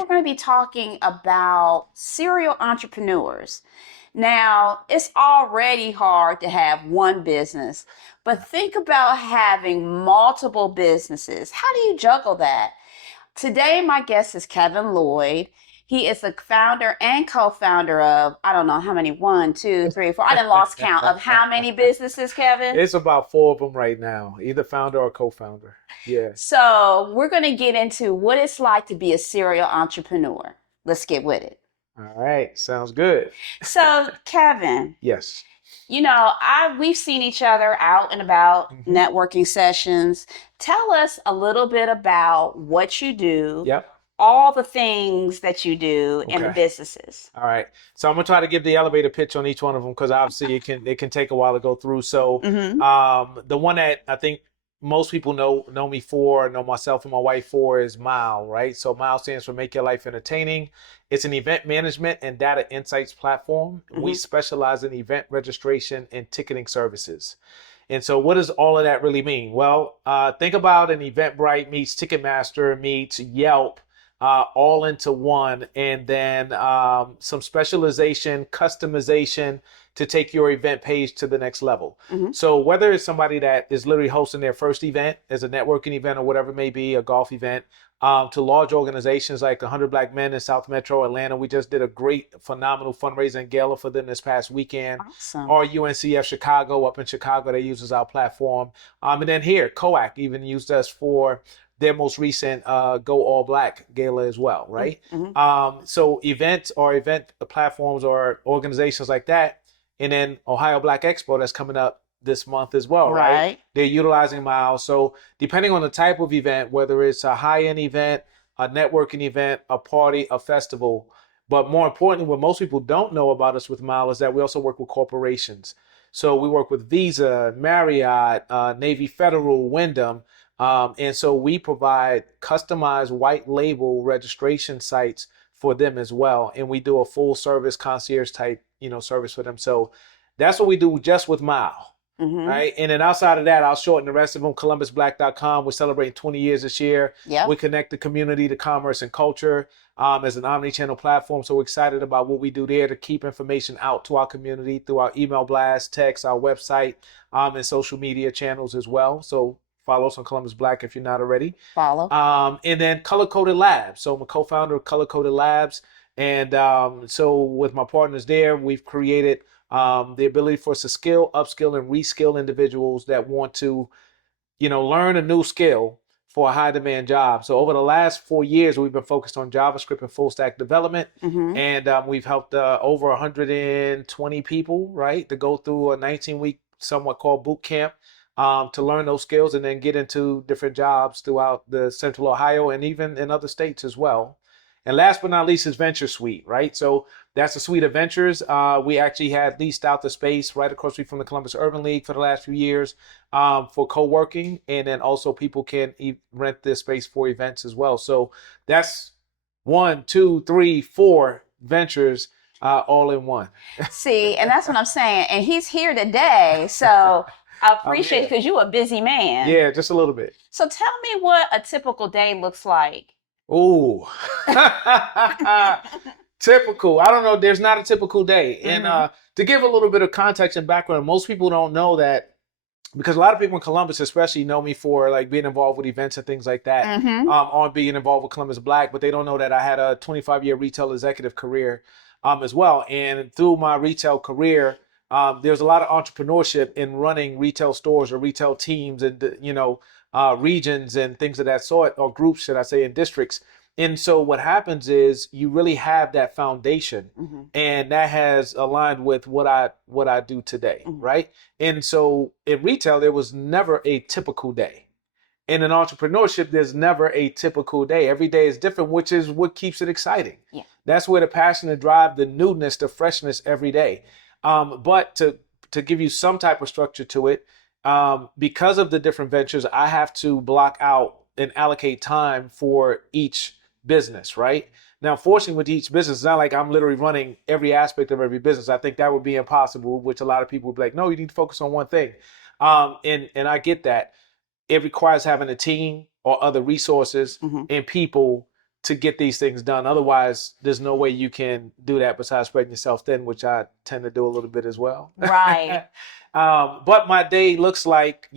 we're going to be talking about serial entrepreneurs. Now, it's already hard to have one business, but think about having multiple businesses. How do you juggle that? Today, my guest is Kevin Lloyd. He is the founder and co-founder of, I don't know how many, one, two, three, four. I done lost count of how many businesses, Kevin. It's about four of them right now, either founder or co-founder. Yeah. So we're going to get into what it's like to be a serial entrepreneur. Let's get with it. All right. Sounds good. So, Kevin, Yes. we've seen each other out and about networking sessions. Tell us a little bit about what you do, Yep. all the things that you do in the Okay. businesses. All right. So I'm gonna try to give the elevator pitch on each one of them because obviously it can take a while to go through. So the one that I think most people know me for, know myself and my wife for is MYLE, right? So MYLE stands for Make Your Life Entertaining. It's an event management and data insights platform. We specialize in event registration and ticketing services. And so what does all of that really mean? Well, think about an Eventbrite meets Ticketmaster meets Yelp, all into one, and then some specialization, customization to take your event page to the next level. So whether it's somebody that is literally hosting their first event as a networking event or whatever it may be, a golf event, to large organizations like 100 Black Men in South Metro Atlanta. We just did a great, phenomenal fundraising gala for them this past weekend. Awesome. Or UNCF Chicago, up in Chicago, they use our platform. And then here, COAC even used us for their most recent Go All Black gala as well, right? So events or event platforms or organizations like that. And then Ohio Black Expo that's coming up this month as well, right? They're utilizing MYLE. So depending on the type of event, whether it's a high-end event, a networking event, a party, a festival, but more importantly, what most people don't know about us with MYLE is that we also work with corporations. So we work with Visa, Marriott, Navy Federal, Wyndham, and so we provide customized white label registration sites for them as well. And we do a full service concierge type, service for them. So that's what we do just with MYLE. Right. And then outside of that, I'll shorten the rest of them. ColumbusBlack.com. We're celebrating 20 years this year. Yep. We connect the community to commerce and culture as an omni-channel platform. So we're excited about what we do there to keep information out to our community through our email blast, text, our website, and social media channels as well. So follow us on Columbus Black if you're not already. Follow. And then Color Coded Labs. So I'm a co-founder of Color Coded Labs. And so with my partners there, we've created the ability for us to skill, upskill, and reskill individuals that want to, learn a new skill for a high demand job. So over the last 4 years, we've been focused on JavaScript and full stack development. And we've helped over 120 people, right, to go through a 19-week, somewhat called boot camp, to learn those skills and then get into different jobs throughout the Central Ohio and even in other states as well. And last but not least is Venture Suite, right? So that's a suite of ventures. We actually had leased out the space right across the street from the Columbus Urban League for the last few years for co-working. And then also people can rent this space for events as well. So that's 1, 2, 3, 4 ventures all in one. See, and that's what I'm saying. And he's here today. So I appreciate it because you're a busy man. Yeah, just a little bit. So tell me what a typical day looks like. Ooh. Typical. I don't know. There's not a typical day. And to give a little bit of context and background, most people don't know that because a lot of people in Columbus especially know me for like being involved with events and things like that, on being involved with Columbus Black, but they don't know that I had a 25-year retail executive career as well. And through my retail career, there's a lot of entrepreneurship in running retail stores or retail teams and, regions and things of that sort, or groups, should I say, in districts. And so what happens is you really have that foundation, and that has aligned with what I do today, right? And so in retail, there was never a typical day. And in entrepreneurship, there's never a typical day. Every day is different, which is what keeps it exciting. Yeah. That's where the passion, the drive, the newness, the freshness every day. But to give you some type of structure to it, because of the different ventures, I have to block out and allocate time for each business, right? Now, fortunately, with each business, it's not like I'm literally running every aspect of every business. I think that would be impossible, which a lot of people would be like, no, you need to focus on one thing. And I get that. It requires having a team or other resources and people to get these things done. Otherwise, there's no way you can do that besides spreading yourself thin, which I tend to do a little bit as well. Right. But my day looks like,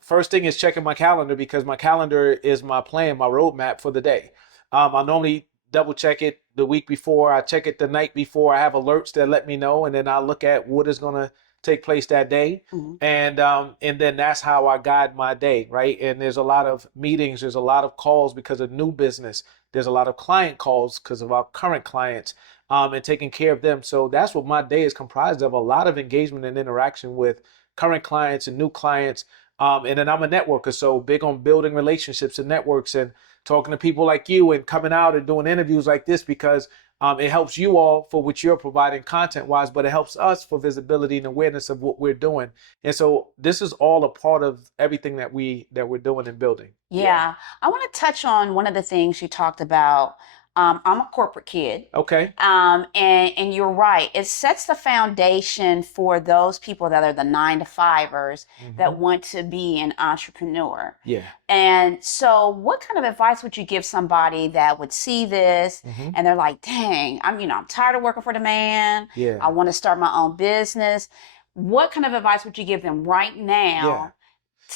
first thing is checking my calendar, because my calendar is my plan, my roadmap for the day. I normally double check it the week before. I check it the night before. I have alerts that let me know, and then I look at what is going to take place that day. And then that's how I guide my day, right? And there's a lot of meetings, there's a lot of calls because of new business. There's a lot of client calls because of our current clients, and taking care of them. So that's what my day is comprised of, a lot of engagement and interaction with current clients and new clients. And then I'm a networker, so big on building relationships and networks and talking to people like you and coming out and doing interviews like this, because it helps you all for what you're providing content-wise, but it helps us for visibility and awareness of what we're doing. And so this is all a part of everything that we're doing and building. Yeah. I want to touch on one of the things you talked about. I'm a corporate kid. Okay. And you're right. It sets the foundation for those people that are the 9-to-5ers that want to be an entrepreneur. Yeah. And so what kind of advice would you give somebody that would see this and they're like, dang, I'm tired of working for the man. Yeah. I want to start my own business. What kind of advice would you give them right now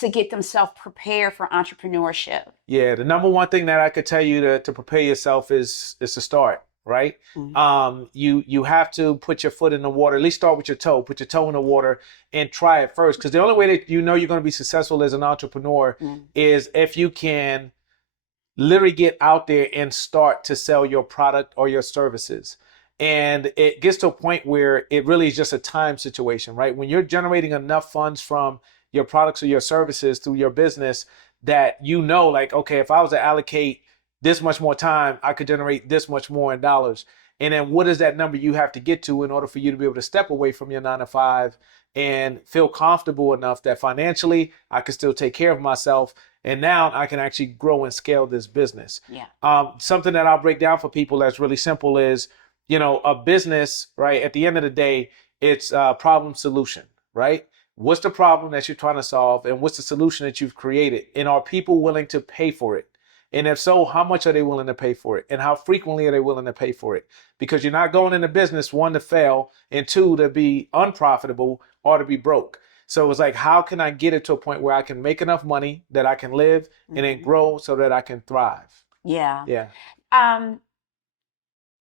to get themselves prepared for entrepreneurship? Yeah, the number one thing that I could tell you to prepare yourself is to start, right? You have to put your foot in the water, at least start with your toe, put your toe in the water and try it first. Because the only way that you're going to be successful as an entrepreneur is if you can literally get out there and start to sell your product or your services. And it gets to a point where it really is just a time situation, right? When you're generating enough funds from your products or your services through your business that like, okay, if I was to allocate this much more time, I could generate this much more in dollars. And then what is that number you have to get to in order for you to be able to step away from your 9-to-5 and feel comfortable enough that financially I can still take care of myself. And now I can actually grow and scale this business. Yeah. Something that I'll break down for people that's really simple is, a business, right? At the end of the day, it's problem solution, right? What's the problem that you're trying to solve, and what's the solution that you've created? And are people willing to pay for it? And if so, how much are they willing to pay for it? And how frequently are they willing to pay for it? Because you're not going into business, 1, to fail, and 2, to be unprofitable or to be broke. So it's like, how can I get it to a point where I can make enough money that I can live and then grow so that I can thrive? Yeah. Yeah.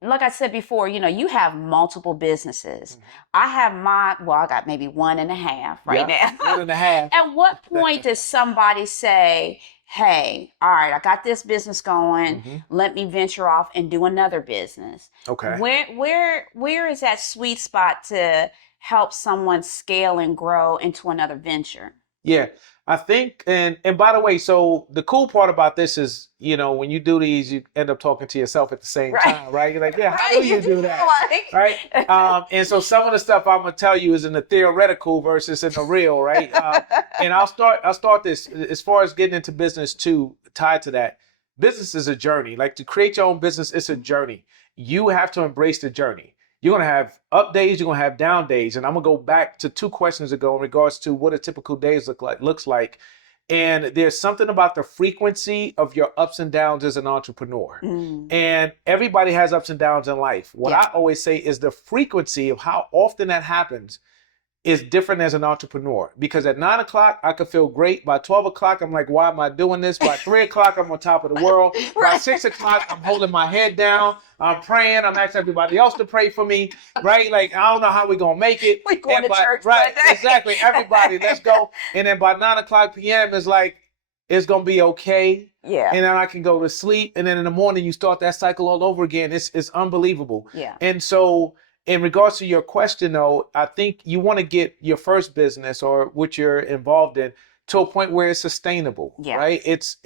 Like I said before, you have multiple businesses. I have I got maybe 1.5 right now. 1.5. At what point does somebody say, hey, all right, I got this business going. Let me venture off and do another business? Okay. Where is that sweet spot to help someone scale and grow into another venture? Yeah, I think, and by the way, so the cool part about this is, when you do these, you end up talking to yourself at the same time, right? You're like, yeah, how do you do that? Right? And so some of the stuff I'm gonna tell you is in the theoretical versus in the real, right? And I'll start this as far as getting into business too, tied to that. Business is a journey. Like, to create your own business, it's a journey. You have to embrace the journey. You're going to have up days, you're going to have down days. And I'm going to go back to 2 questions ago in regards to what a typical day looks like. And there's something about the frequency of your ups and downs as an entrepreneur. And everybody has ups and downs in life. What I always say is the frequency of how often that happens is different as an entrepreneur, because at 9 o'clock, I could feel great. By 12 o'clock, I'm like, why am I doing this? By 3 o'clock, I'm on top of the world. By 6 o'clock, I'm holding my head down. I'm praying. I'm asking everybody else to pray for me, right? Like, I don't know how we're going to make it. We're going to church. Right, exactly. Everybody, let's go. And then by 9 o'clock p.m., it's like, it's going to be okay. Yeah. And then I can go to sleep. And then in the morning, you start that cycle all over again. It's unbelievable. Yeah. And so, in regards to your question, though, I think you want to get your first business or what you're involved in to a point where it's sustainable, right? It's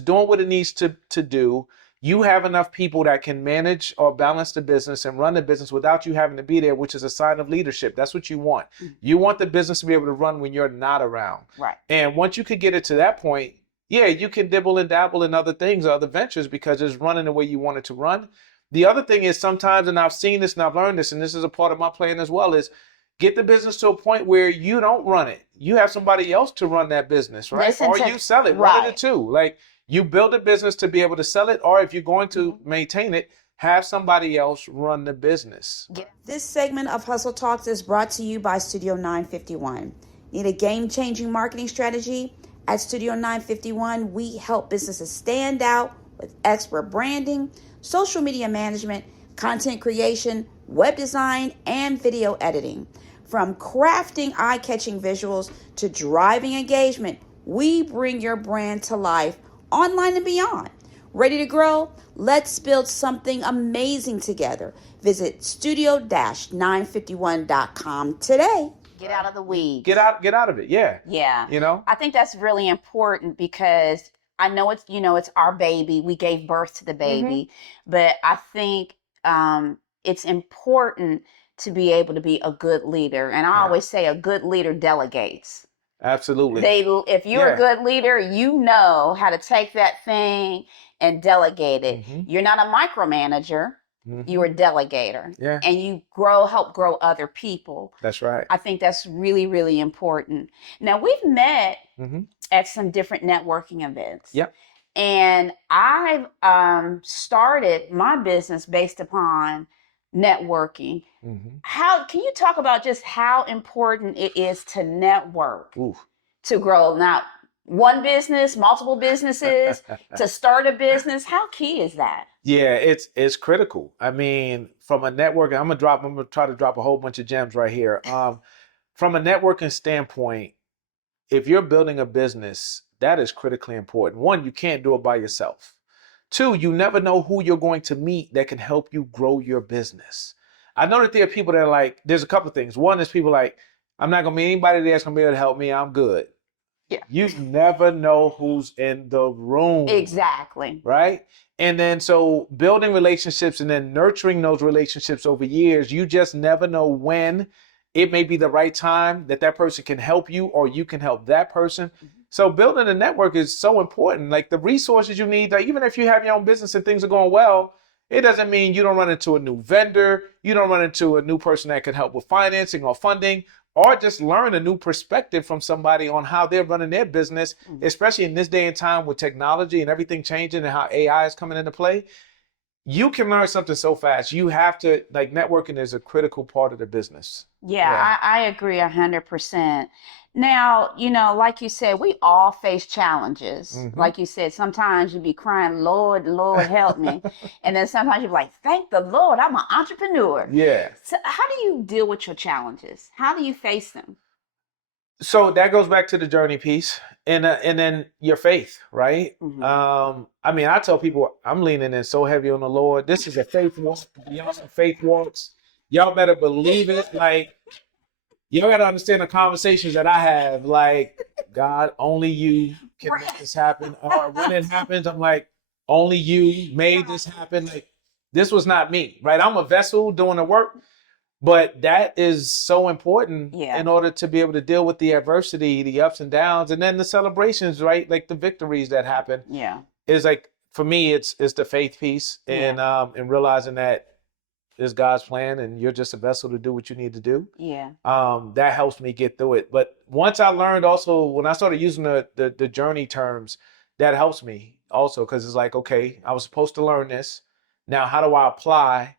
doing what it needs to do. You have enough people that can manage or balance the business and run the business without you having to be there, which is a sign of leadership. That's what you want. You want the business to be able to run when you're not around. Right. And once you could get it to that point, yeah, you can dibble and dabble in other things, other ventures, because it's running the way you want it to run. The other thing is sometimes, and I've seen this and I've learned this, and this is a part of my plan as well, is get the business to a point where you don't run it. You have somebody else to run that business, right? Or you sell it, run it too. Like, You build a business to be able to sell it, or if you're going to maintain it, have somebody else run the business. This segment of Hustle Talks is brought to you by Studio 951. Need a game-changing marketing strategy? At Studio 951, we help businesses stand out with expert branding, social media management, content creation, web design, and video editing. From crafting eye-catching visuals to driving engagement, we bring your brand to life online and beyond. Ready to grow? Let's build something amazing together. Visit studio-951.com today. Get out of the weeds. Get out of it. Yeah. Yeah. You know? I think that's really important because I know it's, it's our baby. We gave birth to the baby. But I think it's important to be able to be a good leader. And I always say a good leader delegates. Absolutely. If you're a good leader, you know how to take that thing and delegate it. You're not a micromanager. You're a delegator. Yeah. And you help grow other people. That's right. I think that's really, really important. Now, we've met at some different networking events. Yep. And I've started my business based upon networking. How can you talk about just how important it is to network to grow? Now, one business, multiple businesses, to start a business, how key is that? Yeah, it's critical. I mean, from a networking, I'm gonna try to drop a whole bunch of gems right here. From a networking standpoint, if you're building a business, that is critically important. One, you can't do it by yourself. Two, you never know who you're going to meet that can help you grow your business. I know that there are people that are like, there's a couple of things. One is people like, I'm not gonna meet anybody that's gonna be able to help me. I'm good. Yeah. You never know who's in the room. Exactly. Right? And then so building relationships and then nurturing those relationships over years, you just never know when it may be the right time that person can help you or you can help that person. So building a network is so important. Like the resources you need, like even if you have your own business and things are going well, it doesn't mean you don't run into a new vendor, you don't run into a new person that can help with financing or funding, or just learn a new perspective from somebody on how they're running their business, especially in this day and time with technology and everything changing and how AI is coming into play. You can learn something so fast. You have to, like, networking is a critical part of the business. Yeah. I agree 100%. Now, like you said, we all face challenges. Like you said, sometimes you be crying, Lord, help me. And then sometimes you're like, thank the Lord, I'm an entrepreneur. Yeah. So how do you deal with your challenges? How do you face them? So that goes back to the journey piece and then your faith, right? I mean, I tell people I'm leaning in so heavy on the Lord. This is a faith walk. Y'all some faith walks. Y'all better believe it. Like, y'all got to understand the conversations that I have. Like, God, only you can make this happen. Or when it happens, I'm like, only you made this happen. Like, this was not me, right? I'm a vessel doing the work. But that is so important in order to be able to deal with the adversity, the ups and downs, and then the celebrations, right? Like the victories that happen. Yeah. Is like, for me, it's the faith piece and realizing that it's God's plan and you're just a vessel to do what you need to do. Yeah. That helps me get through it. But once I learned also, when I started using the journey terms, that helps me also because it's like, okay, I was supposed to learn this. Now, how do I apply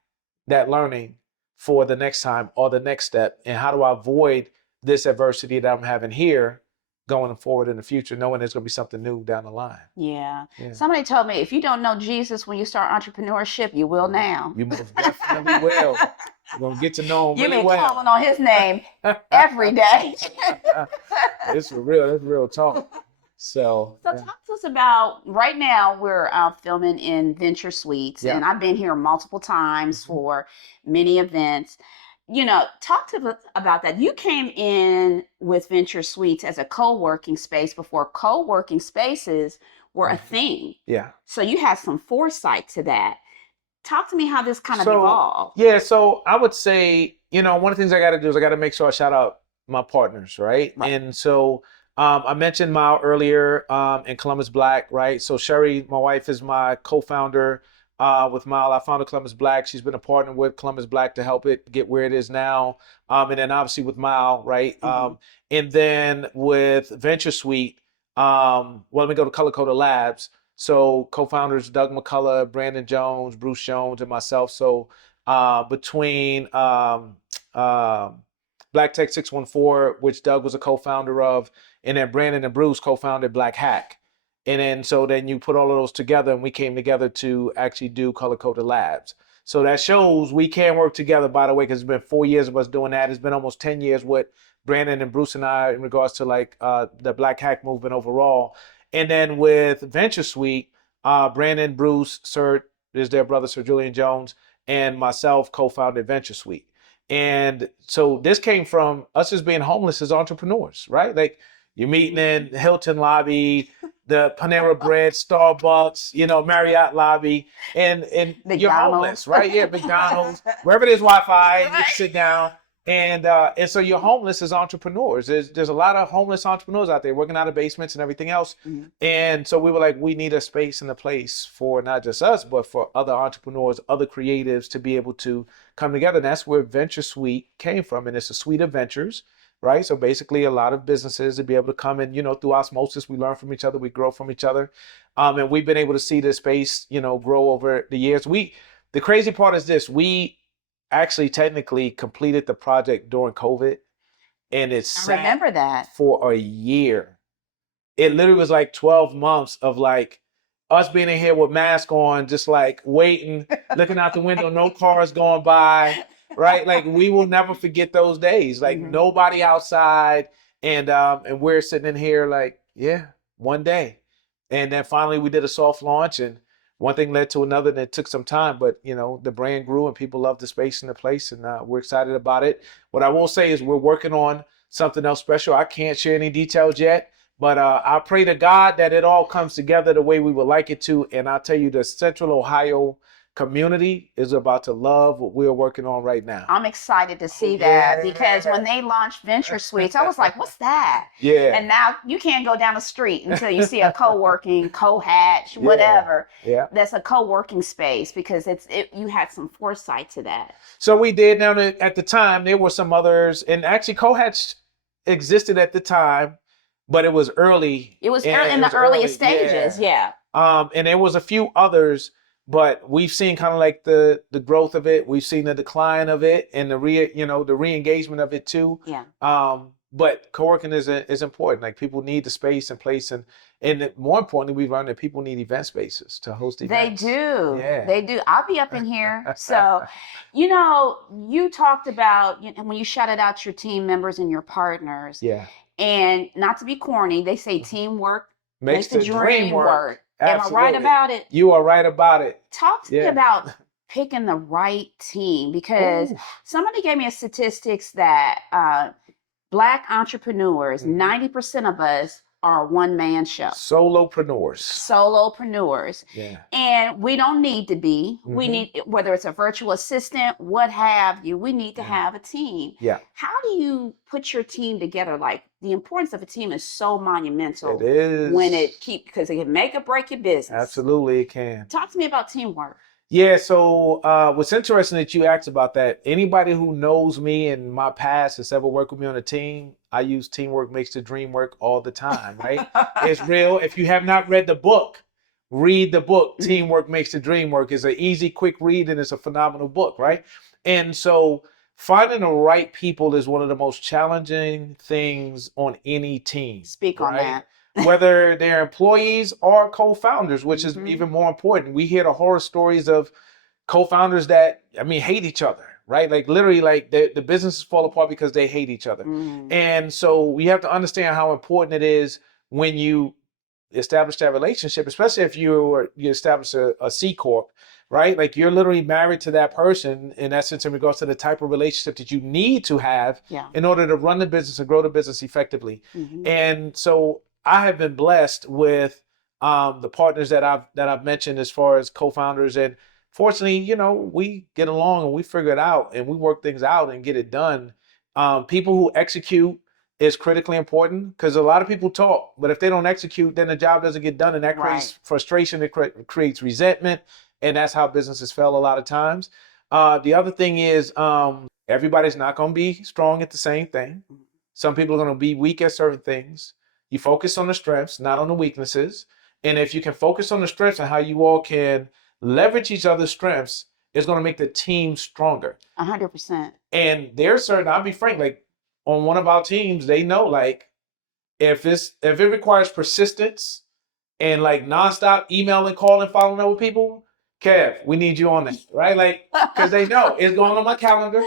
that learning for the next time or the next step? And how do I avoid this adversity that I'm having here going forward in the future, knowing there's going to be something new down the line? Yeah. Somebody told me, if you don't know Jesus when you start entrepreneurship, you will now. You most definitely will. You're going to get to know him really well. You've been calling on his name every day. It's real talk. So talk to us about, right now we're filming in Venture Suites, and I've been here multiple times for many events. Talk to us about that. You came in with Venture Suites as a co-working space before co-working spaces were a thing. Yeah. So you had some foresight to that. Talk to me how this kind of evolved. Yeah, so I would say, one of the things I got to do is I got to make sure I shout out my partners, right? And so I mentioned MYLE earlier in Columbus Black, right? So Sherry, my wife, is my co-founder with MYLE. I founded Columbus Black. She's been a partner with Columbus Black to help it get where it is now. And then obviously with MYLE, right? And then with Venture Suite, let me go to Color Coded Labs. So co-founders Doug McCullough, Brandon Jones, Bruce Jones, and myself. So between Black Tech 614, which Doug was a co-founder of, and then Brandon and Bruce co-founded Black Hack. And then you put all of those together, and we came together to actually do Color Coded Labs. So that shows we can work together, by the way, because it's been 4 years of us doing that. It's been almost 10 years with Brandon and Bruce and I in regards to like the Black Hack movement overall. And then with Venture Suite, Brandon, Bruce, Sir is their brother, Sir Julian Jones, and myself co-founded Venture Suite. And so this came from us just being homeless as entrepreneurs, right? Like you're meeting in Hilton lobby, the Panera Bread, Starbucks, Marriott lobby, and you're homeless, right? Yeah, McDonald's, wherever there's Wi-Fi, you can sit down. And so you're homeless as entrepreneurs. There's a lot of homeless entrepreneurs out there working out of basements and everything else. Mm-hmm. And so we were like, we need a space and a place for not just us, but for other entrepreneurs, other creatives to be able to come together. And that's where Venture Suite came from. And it's a suite of ventures, right? So basically a lot of businesses to be able to come and, through osmosis, we learn from each other, we grow from each other. And we've been able to see this space, grow over the years. The crazy part is this, we actually technically completed the project during COVID, and I remember that for a year. It literally was like 12 months of like us being in here with masks on, just like waiting, looking out the window, no cars going by, right? Like we will never forget those days. Like mm-hmm. Nobody outside, and we're sitting in here like, yeah, one day. And then finally we did a soft launch, and one thing led to another, and it took some time, but the brand grew and people loved the space and the place, and we're excited about it. What I will say is we're working on something else special. I can't share any details yet, but I pray to God that it all comes together the way we would like it to. And I'll tell you, the Central Ohio community is about to love what we're working on right now. I'm excited to see that because when they launched Venture Suites, I was like, what's that? Yeah. And now you can't go down the street until you see a co-working, co-hatch, whatever. Yeah. That's a co-working space because you had some foresight to that. So we did. Now at the time, there were some others, and actually co-hatch existed at the time, but it was early. It was in the earliest stages. Yeah. And there was a few others, but we've seen kind of like the growth of it. We've seen the decline of it and the re-engagement of it too. Yeah. But co-working is important. Like people need the space and place, and more importantly, we've learned that people need event spaces to host events. They do. Yeah. They do. I'll be up in here. So, you talked about when you shouted out your team members and your partners. Yeah. And not to be corny, they say teamwork makes the dream work. Absolutely. Am I right about it? You are right about it. Talk to me about picking the right team, because somebody gave me a statistics that Black entrepreneurs, 90% of us are a one-man show. Solopreneurs. Yeah. And we don't need to be. Mm-hmm. We need, whether it's a virtual assistant, what have you, we need to have a team. Yeah. How do you put your team together? Like, the importance of a team is so monumental. It is. Because it can make or break your business. Absolutely, it can. Talk to me about teamwork. Yeah, so what's interesting that you asked about that, anybody who knows me and my past has ever worked with me on a team, I use teamwork makes the dream work all the time, right? It's real. If you have not read the book, read the book. Teamwork Makes the Dream Work. It's an easy, quick read, and it's a phenomenal book, right? And so finding the right people is one of the most challenging things on any team. Speak on that. Whether they're employees or co-founders, which is even more important. We hear the horror stories of co-founders that, hate each other, right? Like literally, like the businesses fall apart because they hate each other. And so we have to understand how important it is when you establish that relationship, especially if you establish a C Corp, right? Like you're literally married to that person in essence in regards to the type of relationship that you need to have in order to run the business and grow the business effectively. And so I have been blessed with the partners that I've mentioned as far as co-founders, and fortunately, we get along and we figure it out and we work things out and get it done. People who execute is critically important, because a lot of people talk, but if they don't execute, then the job doesn't get done, and that creates frustration, it creates resentment, and that's how businesses fail a lot of times. The other thing is everybody's not going to be strong at the same thing. Some people are going to be weak at certain things. You focus on the strengths, not on the weaknesses. And if you can focus on the strengths and how you all can leverage each other's strengths, it's going to make the team stronger. 100%. And there's certain, I'll be frank, like on one of our teams, they know like if it requires persistence and like nonstop emailing, calling, following up with people, Kev, we need you on that, right? Like, because they know it's going on my calendar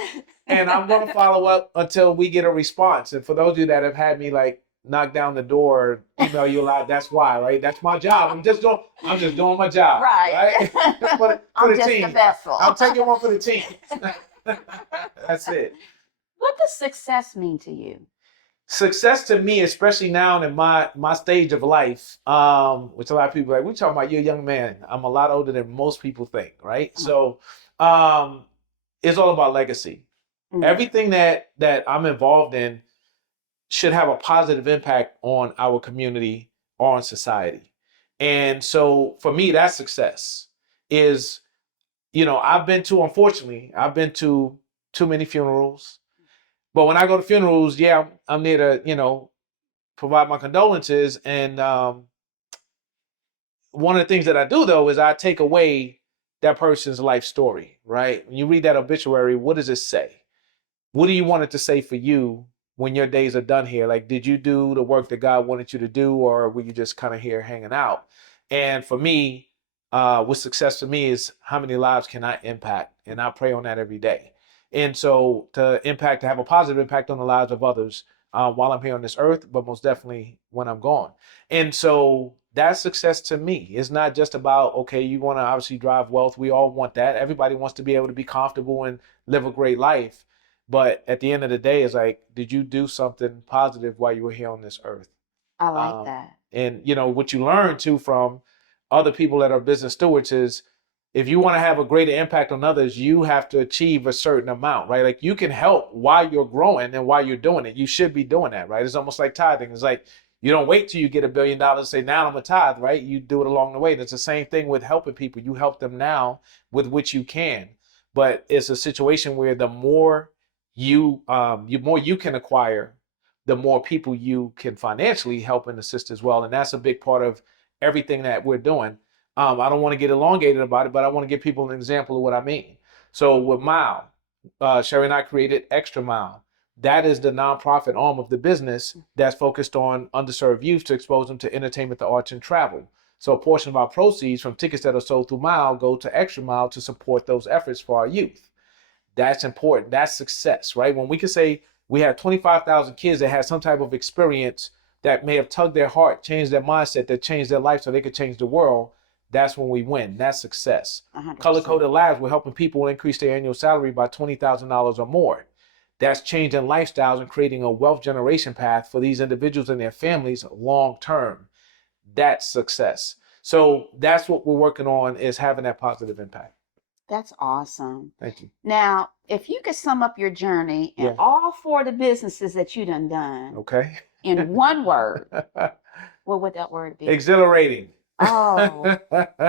and I'm going to follow up until we get a response. And for those of you that have had me like knock down the door, email you a lot, that's why, right? That's my job. I'm just doing my job, right? for I'm the just team. a vessel. I'm taking one for the team. That's it. What does success mean to you? Success to me, especially now in my stage of life, which a lot of people are like, we talking about you're a young man. I'm a lot older than most people think, right? So it's all about legacy. Mm-hmm. Everything that I'm involved in should have a positive impact on our community or on society. And so for me, that's success is, unfortunately, I've been to too many funerals. But when I go to funerals, yeah, I'm there to, provide my condolences. And one of the things that I do, though, is I take away that person's life story, right? When you read that obituary, what does it say? What do you want it to say for you when your days are done here? Like, did you do the work that God wanted you to do, or were you just kind of here hanging out? And for me, what success to me is how many lives can I impact? And I pray on that every day. And so to have a positive impact on the lives of others while I'm here on this earth, but most definitely when I'm gone. And so that's success to me. It's not just about, okay, you want to obviously drive wealth. We all want that. Everybody wants to be able to be comfortable and live a great life. But at the end of the day, it's like, did you do something positive while you were here on this earth? I like that. And, what you learn too from other people that are business stewards is if you want to have a greater impact on others, you have to achieve a certain amount, right? Like you can help while you're growing and while you're doing it. You should be doing that, right? It's almost like tithing. It's like you don't wait till you get $1 billion and say, now I'm a tithe, right? You do it along the way. And it's the same thing with helping people. You help them now with what you can. But it's a situation where the more you can acquire, the more people you can financially help and assist as well. And that's a big part of everything that we're doing. I don't want to get elongated about it, but I want to give people an example of what I mean. So with MYLE, Sherry and I created Extra Mile. That is the nonprofit arm of the business that's focused on underserved youth to expose them to entertainment, the arts, and travel. So a portion of our proceeds from tickets that are sold through MYLE go to Extra Mile to support those efforts for our youth. That's important. That's success, right? When we can say we have 25,000 kids that had some type of experience that may have tugged their heart, changed their mindset, that changed their life so they could change the world, that's when we win. That's success. 100%. Color Coded Labs, we're helping people increase their annual salary by $20,000 or more. That's changing lifestyles and creating a wealth generation path for these individuals and their families long term. That's success. So that's what we're working on, is having that positive impact. That's awesome. Thank you. Now, if you could sum up your journey and all 4 of the businesses that you done, okay, in one word, what would that word be? Exhilarating. Oh,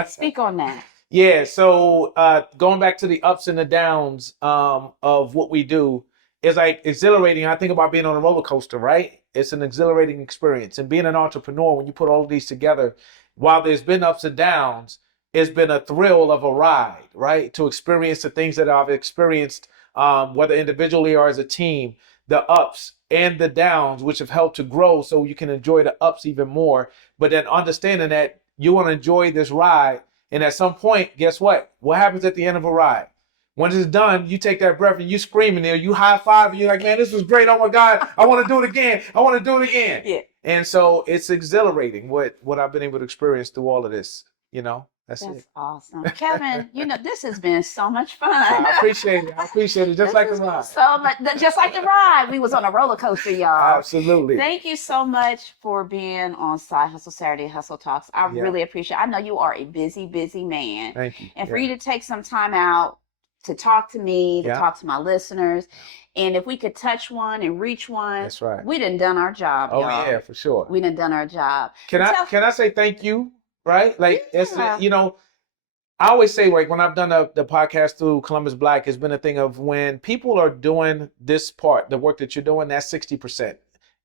speak on that. Yeah, so going back to the ups and the downs of what we do, is like exhilarating. I think about being on a roller coaster, right? It's an exhilarating experience. And being an entrepreneur, when you put all of these together, while there's been ups and downs, it's been a thrill of a ride, right? To experience the things that I've experienced, whether individually or as a team, the ups and the downs, which have helped to grow so you can enjoy the ups even more. But then understanding that you want to enjoy this ride. And at some point, guess what? What happens at the end of a ride? When it's done, you take that breath and you screaming there, you high five, and you're like, man, this was great. Oh my God, I want to do it again. I want to do it again. Yeah. And so it's exhilarating what I've been able to experience through all of this, That's it. Awesome. Kevin, this has been so much fun. I appreciate it. Just like the ride. So much, just like the ride. We was on a roller coaster, y'all. Absolutely. Thank you so much for being on Side Hustle Saturday Hustle Talks. I really appreciate it. I know you are a busy, busy man. Thank you. And for you to take some time out to talk to me, to talk to my listeners. And if we could touch one and reach one, that's right. We done our job, y'all. Oh, yeah, for sure. We done our job. Can I say thank you? Right? Like, it's, I always say, like, when I've done the podcast through Columbus Black, it's been a thing of when people are doing this part, the work that you're doing, that's 60%.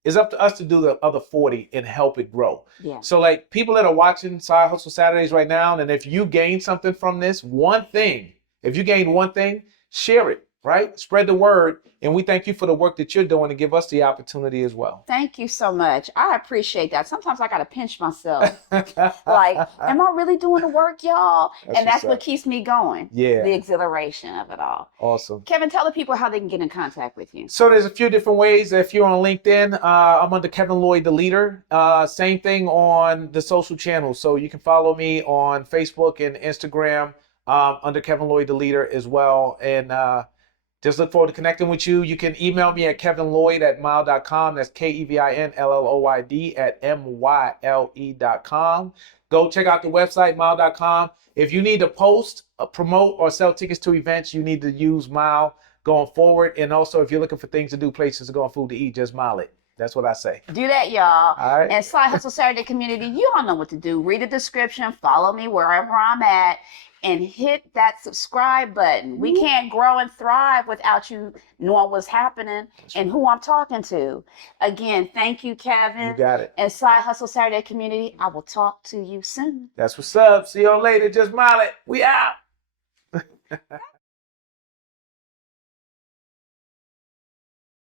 It's up to us to do the other 40 and help it grow. Yeah. So like people that are watching Side Hustle Saturdays right now, and if you gain something from this, if you gain one thing, share it, right? Spread the word. And we thank you for the work that you're doing to give us the opportunity as well. Thank you so much. I appreciate that. Sometimes I got to pinch myself. Like, am I really doing the work, y'all? And that's what keeps me going. Yeah. The exhilaration of it all. Awesome. Kevin, tell the people how they can get in contact with you. So there's a few different ways. If you're on LinkedIn, I'm under Kevin Lloyd, the leader. Same thing on the social channels. So you can follow me on Facebook and Instagram under Kevin Lloyd, the leader as well. And just look forward to connecting with you. You can email me at kevinlloyd@myle.com. That's KevinLLoyd@MYLE.com. Go check out the website, myle.com. If you need to post, promote, or sell tickets to events, you need to use MYLE going forward. And also, if you're looking for things to do, places to go, and food to eat, just MYLE it. That's what I say. Do that, y'all. All right. And Side Hustle Saturday community, you all know what to do. Read the description, follow me wherever I'm at, and hit that subscribe button. We can't grow and thrive without you knowing what's happening and who I'm talking to. Again, thank you, Kevin. You got it. And Side Hustle Saturday community, I will talk to you soon. That's what's up. See y'all later. Just MYLE it. We out.